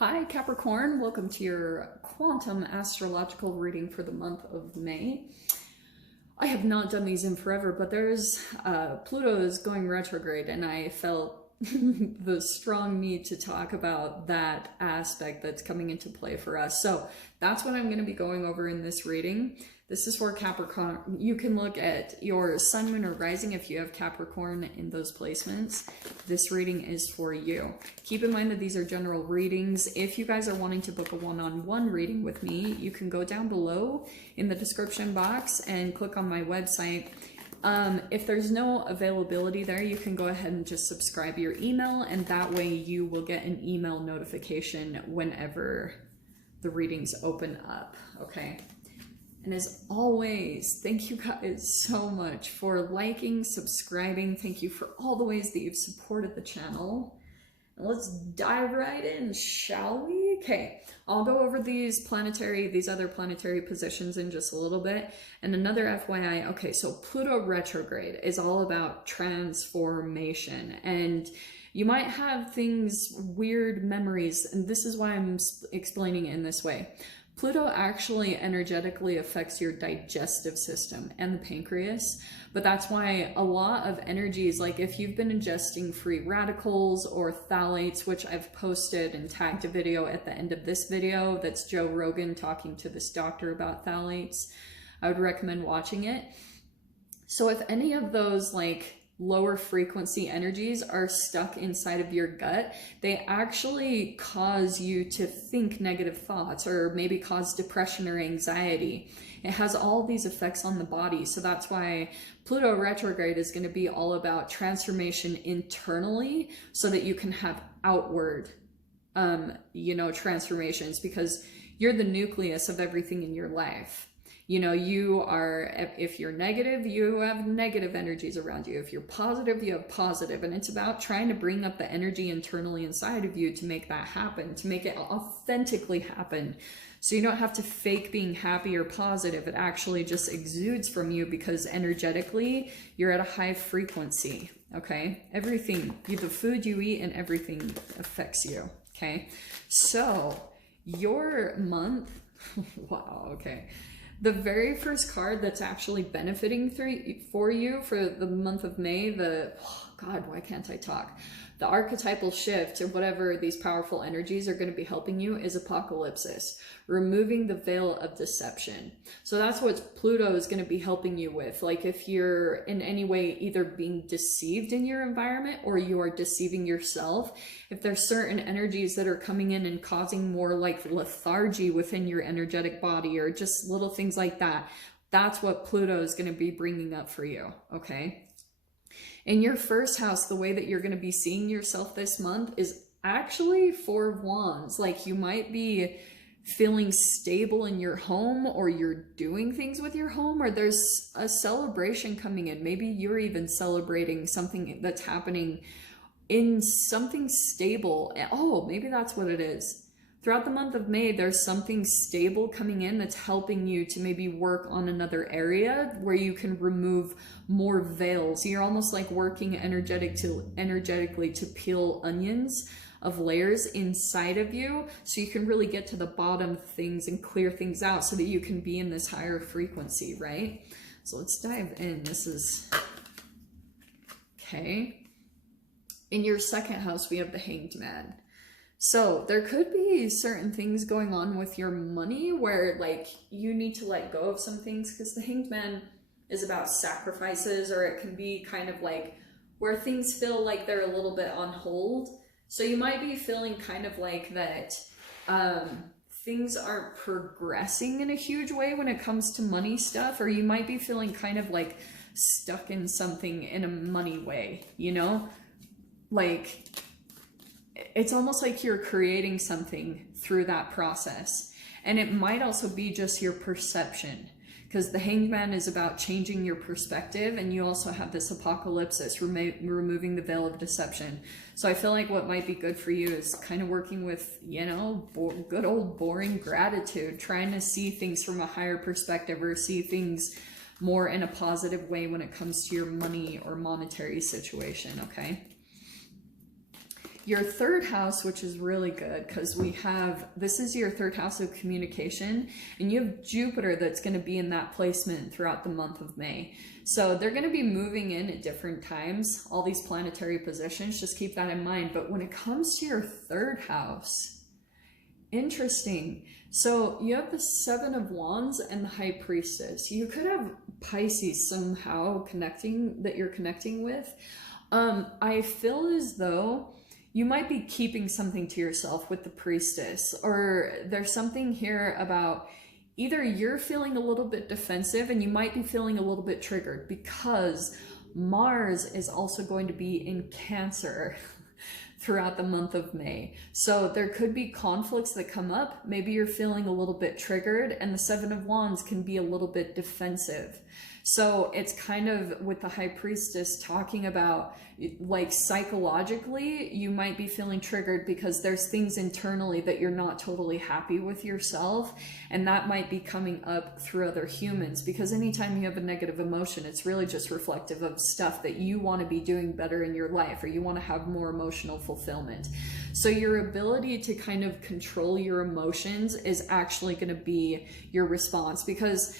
Hi Capricorn, welcome to your quantum astrological reading for the month of May. I have not done these in forever, but Pluto is going retrograde and I felt the strong need to talk about that aspect that's coming into play for us. So that's what I'm going to be going over in this reading. This is for Capricorn. You can look at your sun, moon, or rising if you have Capricorn in those placements. This reading is for you. Keep in mind that these are general readings. If you guys are wanting to book a one-on-one reading with me, you can go down below in the description box and click on my website. If there's no availability there, you can go ahead and just subscribe your email, and that way you will get an email notification whenever the readings open up, okay? And as always, thank you guys so much for liking, subscribing. Thank you for all the ways that you've supported the channel. And let's dive right in, shall we? Okay, I'll go over these other planetary positions in just a little bit. And another FYI, okay, so Pluto retrograde is all about transformation. And you might have weird memories, and this is why I'm explaining it in this way. Pluto actually energetically affects your digestive system and the pancreas, but that's why a lot of energies, like if you've been ingesting free radicals or phthalates, which I've posted and tagged a video at the end of this video, that's Joe Rogan talking to this doctor about phthalates, I would recommend watching it. So if any of those lower frequency energies are stuck inside of your gut, they actually cause you to think negative thoughts or maybe cause depression or anxiety. It has all these effects on the body. So that's why Pluto retrograde is going to be all about transformation internally so that you can have outward, transformations, because you're the nucleus of everything in your life. You are, if you're negative, you have negative energies around you. If you're positive, you have positive. And it's about trying to bring up the energy internally inside of you to make that happen, to make it authentically happen. So you don't have to fake being happy or positive. It actually just exudes from you because energetically, you're at a high frequency, okay? Everything, the food you eat and everything affects you, okay? So your month, wow, okay. The very first card that's actually benefiting for you for the month of May, God, why can't I talk? The archetypal shift, or whatever these powerful energies are going to be helping you, is apocalypsis, removing the veil of deception. So that's what Pluto is going to be helping you with. Like if you're in any way either being deceived in your environment or you are deceiving yourself, if there's certain energies that are coming in and causing more lethargy within your energetic body or just little things like that, that's what Pluto is going to be bringing up for you, okay? In your first house, the way that you're going to be seeing yourself this month is actually Four of Wands. Like you might be feeling stable in your home, or you're doing things with your home, or there's a celebration coming in. Maybe you're even celebrating something that's happening in something stable. Oh, maybe that's what it is. Throughout the month of May, there's something stable coming in that's helping you to maybe work on another area where you can remove more veils. You're almost like working energetically to peel onions of layers inside of you so you can really get to the bottom of things and clear things out so that you can be in this higher frequency, right? So let's dive in. This is, okay. In your second house, we have the Hanged Man. So there could be certain things going on with your money where you need to let go of some things, because the Hanged Man is about sacrifices, or it can be kind of where things feel like they're a little bit on hold. So you might be feeling kind of like that things aren't progressing in a huge way when it comes to money stuff, or you might be feeling kind of stuck in something in a money way, it's almost like you're creating something through that process. And it might also be just your perception, because the Hanged Man is about changing your perspective, and you also have this apocalypsis, removing the veil of deception. So I feel like what might be good for you is kind of working with, good old boring gratitude, trying to see things from a higher perspective, or see things more in a positive way when it comes to your money or monetary situation, okay? your third house, which is really good because we have, this is your third house of communication, and you have Jupiter that's going to be in that placement throughout the month of May. So they're going to be moving in at different times, all these planetary positions, just keep that in mind. But when it comes to your third house, interesting. So you have the Seven of Wands and the High Priestess. You could have Pisces somehow that you're connecting with. I feel as though you might be keeping something to yourself with the Priestess, or there's something here about either you're feeling a little bit defensive and you might be feeling a little bit triggered because Mars is also going to be in Cancer throughout the month of May. So there could be conflicts that come up. Maybe you're feeling a little bit triggered, and the Seven of Wands can be a little bit defensive. So it's kind of with the High Priestess talking about, like, psychologically, you might be feeling triggered because there's things internally that you're not totally happy with yourself. And that might be coming up through other humans, because anytime you have a negative emotion, it's really just reflective of stuff that you want to be doing better in your life, or you want to have more emotional fulfillment. So your ability to kind of control your emotions is actually going to be your response, because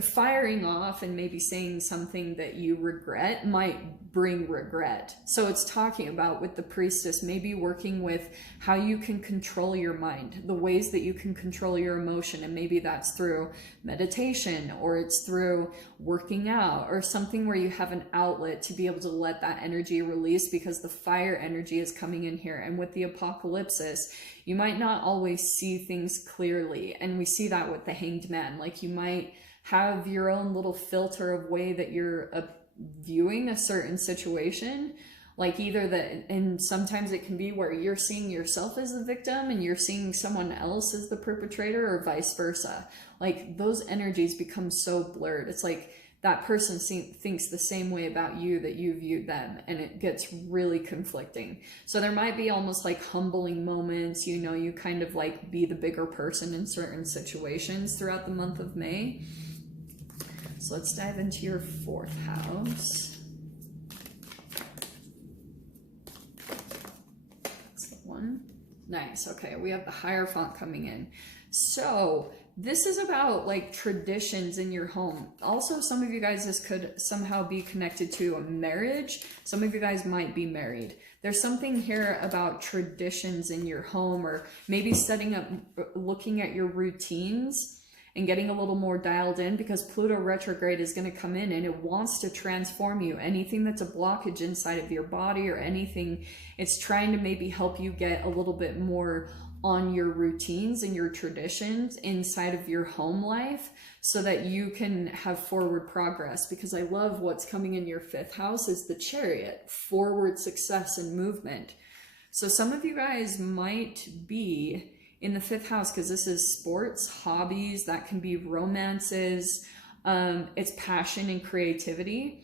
firing off and maybe saying something that you regret might bring regret. So it's talking about, with the Priestess, maybe working with how you can control your mind, the ways that you can control your emotion. And maybe that's through meditation, or it's through working out, or something where you have an outlet to be able to let that energy release, because the fire energy is coming in here. And with the apocalypsis, you might not always see things clearly. And we see that with the Hanged Man. Like, you might have your own little filter of way that you're viewing a certain situation, like either that, and sometimes it can be where you're seeing yourself as the victim and you're seeing someone else as the perpetrator, or vice versa. Like, those energies become so blurred. It's like that person thinks the same way about you that you view them, and it gets really conflicting. So there might be almost like humbling moments, you know, you kind of like be the bigger person in certain situations throughout the month of May. So let's dive into your fourth house. That's the one. Nice. Okay, we have the Hierophant coming in. So this is about like traditions in your home. Also, some of you guys, this could somehow be connected to a marriage. Some of you guys might be married. There's something here about traditions in your home, or maybe setting up, looking at your routines and getting a little more dialed in, because Pluto retrograde is going to come in and it wants to transform you. Anything that's a blockage inside of your body or anything, it's trying to maybe help you get a little bit more on your routines and your traditions inside of your home life, so that you can have forward progress. Because I love what's coming in your fifth house is the Chariot, forward success and movement. So some of you guys might be in the fifth house, because this is sports, hobbies, that can be romances, it's passion and creativity.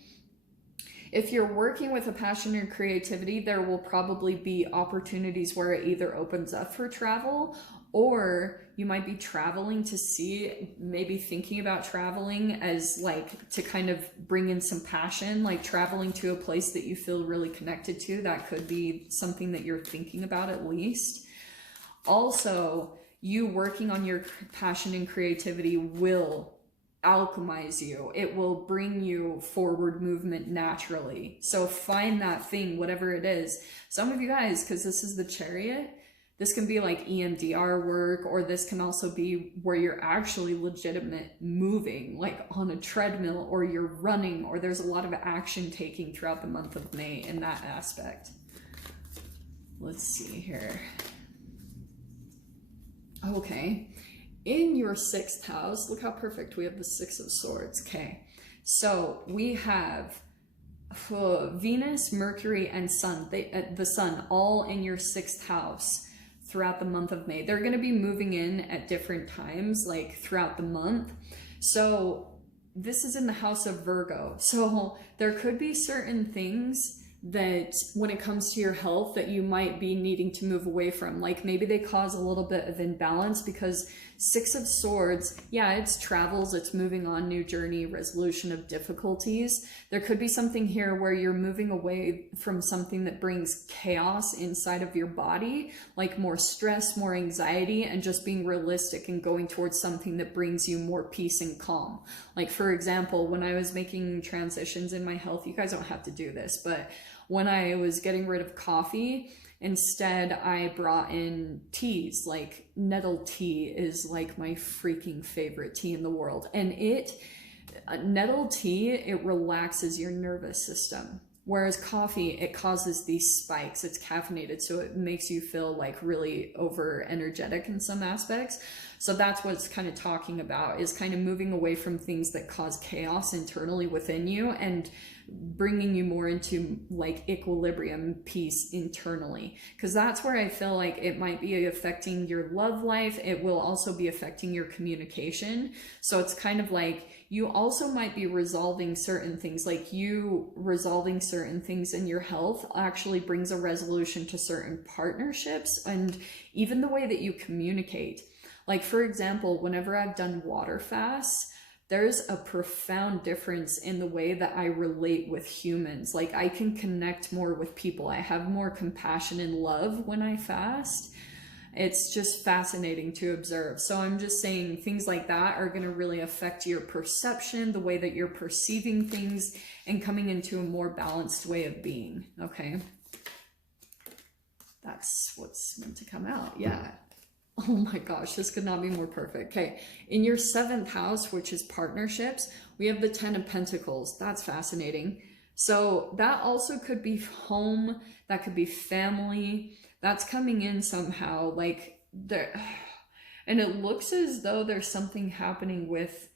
If you're working with a passion or creativity, there will probably be opportunities where it either opens up for travel, or you might be traveling to see, maybe thinking about traveling as like to kind of bring in some passion, like traveling to a place that you feel really connected to. That could be something that you're thinking about at least. Also, you working on your passion and creativity will alchemize you. It will bring you forward movement naturally. So find that thing, whatever it is. Some of you guys, because this is the Chariot, this can be like EMDR work, or this can also be where you're actually legitimate moving, like on a treadmill, or you're running, or there's a lot of action taking throughout the month of May in that aspect. Let's see here. Okay, in your sixth house, look how perfect we have the Six of Swords. Okay, so we have Venus, Mercury, and Sun, the Sun, all in your sixth house throughout the month of May. They're going to be moving in at different times, like throughout the month. So this is in the house of Virgo. So there could be certain things that when it comes to your health that you might be needing to move away from. Like maybe they cause a little bit of imbalance, because Six of Swords, yeah, it's travels, it's moving on, new journey, resolution of difficulties. There could be something here where you're moving away from something that brings chaos inside of your body, like more stress, more anxiety, and just being realistic and going towards something that brings you more peace and calm. Like for example, when I was making transitions in my health, you guys don't have to do this, but when I was getting rid of coffee, instead I brought in teas. Like nettle tea is like my freaking favorite tea in the world. And nettle tea, it relaxes your nervous system. Whereas coffee, it causes these spikes. It's caffeinated, so it makes you feel like really over energetic in some aspects. So that's what it's kind of talking about, is kind of moving away from things that cause chaos internally within you and bringing you more into like equilibrium, peace internally. Because that's where I feel like it might be affecting your love life. It will also be affecting your communication. So it's kind of like you also might be resolving certain things, like you resolving certain things in your health actually brings a resolution to certain partnerships and even the way that you communicate. Like for example, whenever I've done water fasts, there's a profound difference in the way that I relate with humans. Like I can connect more with people. I have more compassion and love when I fast. It's just fascinating to observe. So I'm just saying things like that are going to really affect your perception, the way that you're perceiving things, and coming into a more balanced way of being. Okay. That's what's meant to come out. Yeah. Oh my gosh, this could not be more perfect. Okay, in your 7th house, which is partnerships, we have the 10 of Pentacles. That's fascinating. So that also could be home, that could be family. That's coming in somehow, like there. And it looks as though there's something happening with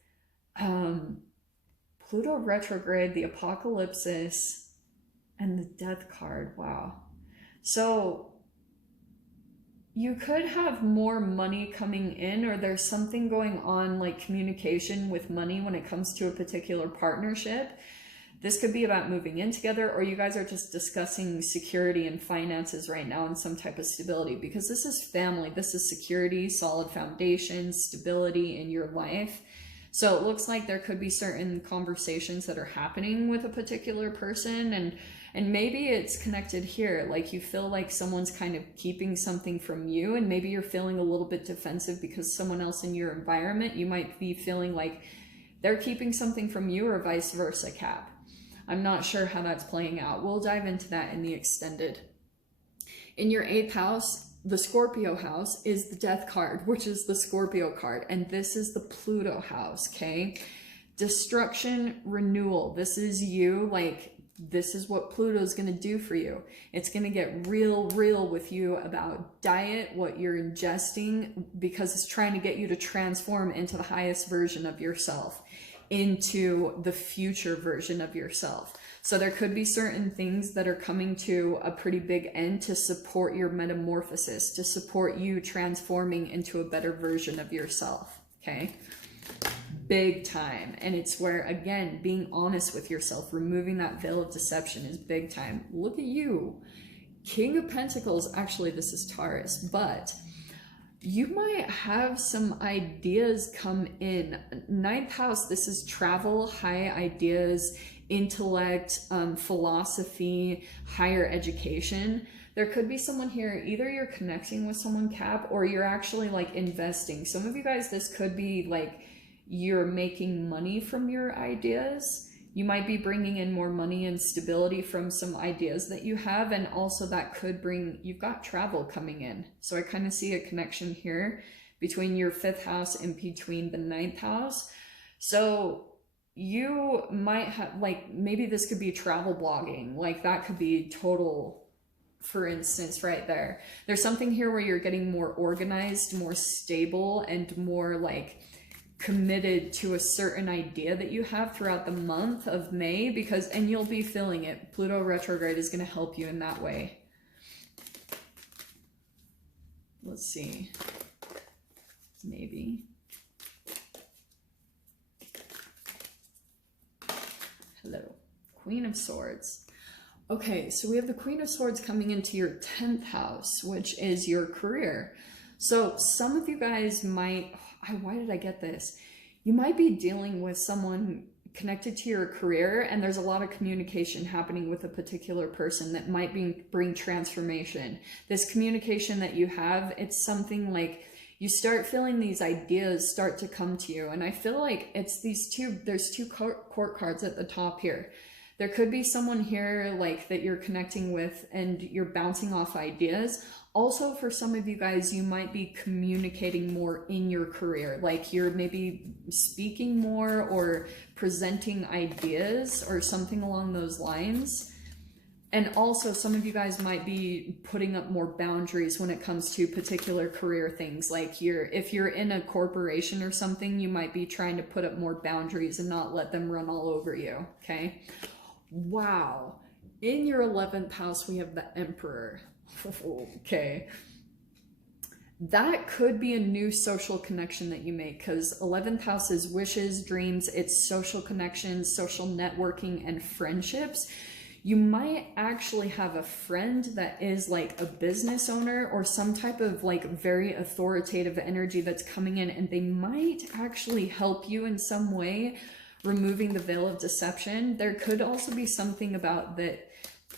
Pluto retrograde, the apocalypsis, and the death card. Wow. So you could have more money coming in, or there's something going on like communication with money when it comes to a particular partnership. This could be about moving in together, or you guys are just discussing security and finances right now and some type of stability, because this is family. This is security, solid foundation, stability in your life. So it looks like there could be certain conversations that are happening with a particular person, and maybe it's connected here. Like you feel like someone's kind of keeping something from you, and maybe you're feeling a little bit defensive because someone else in your environment, you might be feeling like they're keeping something from you, or vice versa, Cap. I'm not sure how that's playing out. We'll dive into that in the extended. In your 8th house, the Scorpio house, is the death card, which is the Scorpio card. And this is the Pluto house, okay? Destruction, renewal. This is you, like, this is what Pluto is going to do for you. It's going to get real with you about diet, what you're ingesting, because it's trying to get you to transform into the highest version of yourself, into the future version of yourself. So there could be certain things that are coming to a pretty big end to support your metamorphosis, to support you transforming into a better version of yourself, okay? Big time. And it's where, again, being honest with yourself, removing that veil of deception is big time. Look at you. King of Pentacles, actually this is Taurus, but you might have some ideas come in. 9th house, this is travel, high ideas, intellect, philosophy, higher education. There could be someone here, either you're connecting with someone, Cap, or you're actually like investing. Some of you guys, this could be like you're making money from your ideas. You might be bringing in more money and stability from some ideas that you have. And also that could bring, you've got travel coming in. So I kind of see a connection here between your 5th house and between the 9th house. So you might have, like, maybe this could be travel blogging. Like that could be total, for instance, right there. There's something here where you're getting more organized, more stable, and more like committed to a certain idea that you have throughout the month of May, because, and you'll be feeling it. Pluto retrograde is going to help you in that way. Let's see. Maybe. Hello. Queen of Swords. Okay, so we have the Queen of Swords coming into your 10th house, which is your career. So some of you guys might, why did I get this? You might be dealing with someone connected to your career, and there's a lot of communication happening with a particular person that might bring transformation. This communication that you have, it's something like you start feeling these ideas start to come to you. And I feel like it's there's two court cards at the top here. There could be someone here like that you're connecting with and you're bouncing off ideas. Also, for some of you guys, you might be communicating more in your career. Like you're maybe speaking more or presenting ideas or something along those lines. And also, some of you guys might be putting up more boundaries when it comes to particular career things. Like if you're in a corporation or something, you might be trying to put up more boundaries and not let them run all over you, okay? Wow. In your 11th house, we have the Emperor. Okay. That could be a new social connection that you make, because 11th house is wishes, dreams, it's social connections, social networking, and friendships. You might actually have a friend that is like a business owner or some type of like very authoritative energy that's coming in, and they might actually help you in some way, removing the veil of deception. There could also be something about that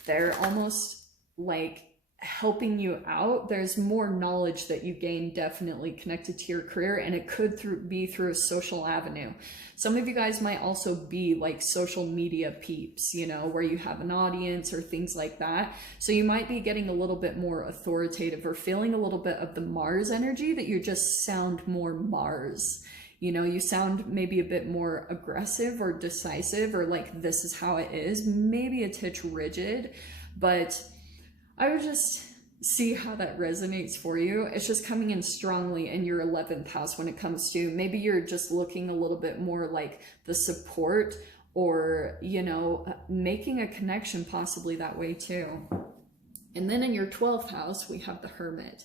they're almost like helping you out. There's more knowledge that you gain definitely connected to your career, and it could be through a social avenue. Some of you guys might also be like social media peeps, you know, where you have an audience or things like that. So you might be getting a little bit more authoritative or feeling a little bit of the Mars energy, that you just sound more Mars. You know, you sound maybe a bit more aggressive or decisive, or like this is how it is, maybe a titch rigid, but I would just see how that resonates for you. It's just coming in strongly in your 11th house when it comes to maybe you're just looking a little bit more like the support, or, you know, making a connection possibly that way too. And then in your 12th house, we have the Hermit.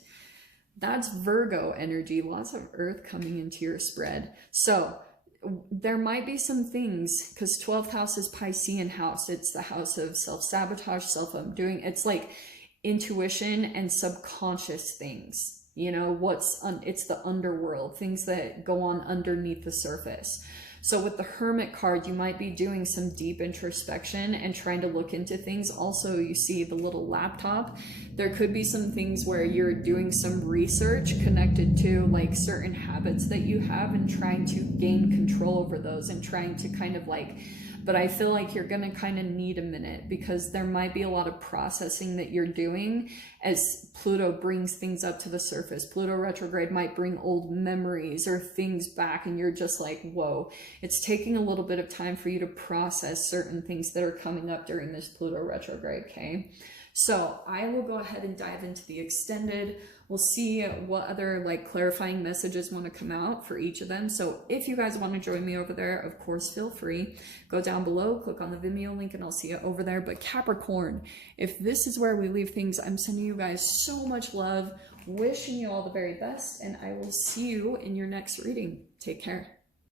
That's Virgo energy, lots of earth coming into your spread. So there might be some things, because 12th house is Piscean house. It's the house of self-sabotage, self-undoing. It's like intuition and subconscious things, you know, it's the underworld, things that go on underneath the surface. So with the Hermit card, you might be doing some deep introspection and trying to look into things. Also, you see the little laptop. There could be some things where you're doing some research connected to like certain habits that you have and trying to gain control over those and trying to kind of like, but I feel like you're going to kind of need a minute, because there might be a lot of processing that you're doing as Pluto brings things up to the surface. Pluto retrograde might bring old memories or things back, and you're just like, whoa, it's taking a little bit of time for you to process certain things that are coming up during this Pluto retrograde, okay? So I will go ahead and dive into the extended. We'll see what other like clarifying messages want to come out for each of them. So if you guys want to join me over there, of course, feel free. Go down below, click on the Vimeo link, and I'll see you over there. But Capricorn, if this is where we leave things, I'm sending you guys so much love, wishing you all the very best, and I will see you in your next reading. Take care.